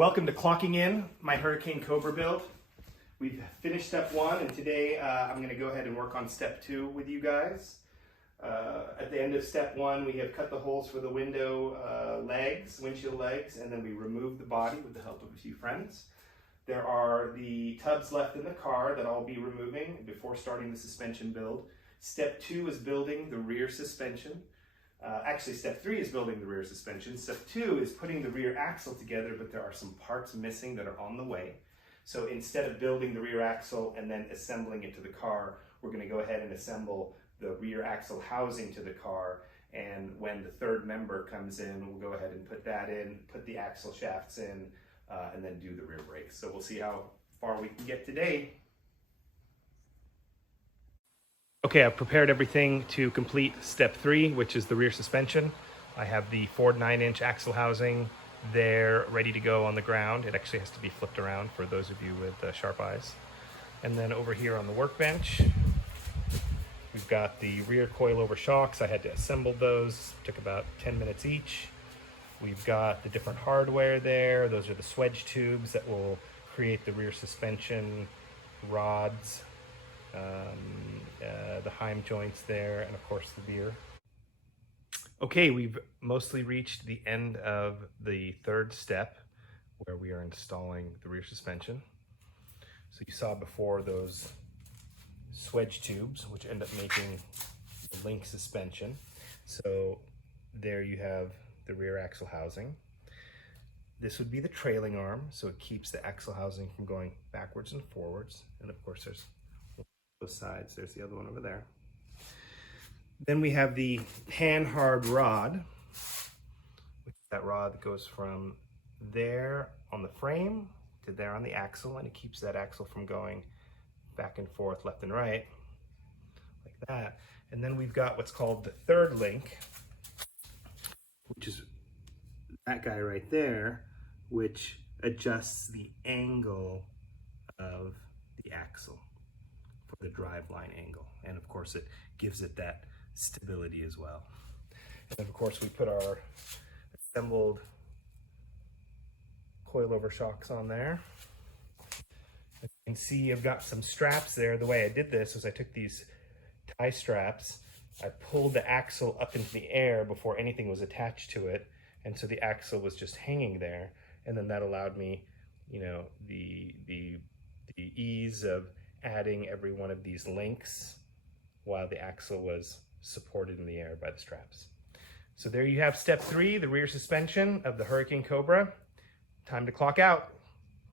Welcome to Clocking In, my Hurricane Cobra build. We've finished step one, and today I'm going to go ahead and work on step two with you guys. At the end of step one, we have cut the holes for the window windshield legs, and then we removed the body with the help of a few friends. There are the tubs left in the car that I'll be removing before starting the suspension build. Step two is building the rear suspension. Actually, step three is building the rear suspension. Step two is putting the rear axle together, but there are some parts missing that are on the way. So instead of building the rear axle and then assembling it to the car, we're going to go ahead and assemble the rear axle housing to the car. And when the third member comes in, we'll go ahead and put that in, put the axle shafts in, and then do the rear brakes. So we'll see how far we can get today. Okay, I've prepared everything to complete step three, which is the rear suspension. I have the Ford 9-inch axle housing there ready to go on the ground. It actually has to be flipped around for those of you with sharp eyes. And then over here on the workbench, we've got the rear coilover shocks. I had to assemble those, took about 10 minutes each. We've got the different hardware there. Those are the swedge tubes that will create the rear suspension rods. The Heim joints there, and of course the beer. Okay, we've mostly reached the end of the third step where we are installing the rear suspension. So you saw before those swedge tubes, which end up making the link suspension. So there you have the rear axle housing. This would be the trailing arm, so it keeps the axle housing from going backwards and forwards. And of course there's both sides. There's the other one over there. Then we have the hand hard rod, which is that rod that goes from there on the frame to there on the axle, and it keeps that axle from going back and forth, left and right, like that. And then we've got what's called the third link, which is that guy right there, which adjusts the angle of the axle for the driveline angle. And of course it gives it that stability as well. And then of course we put our assembled coilover shocks on there. As you can see, I've got some straps there. The way I did this was I took these tie straps, I pulled the axle up into the air before anything was attached to it, and so the axle was just hanging there, and then that allowed me, you know, the ease of adding every one of these links while the axle was supported in the air by the straps. So there you have step three, the rear suspension of the Hurricane Cobra. Time to clock out.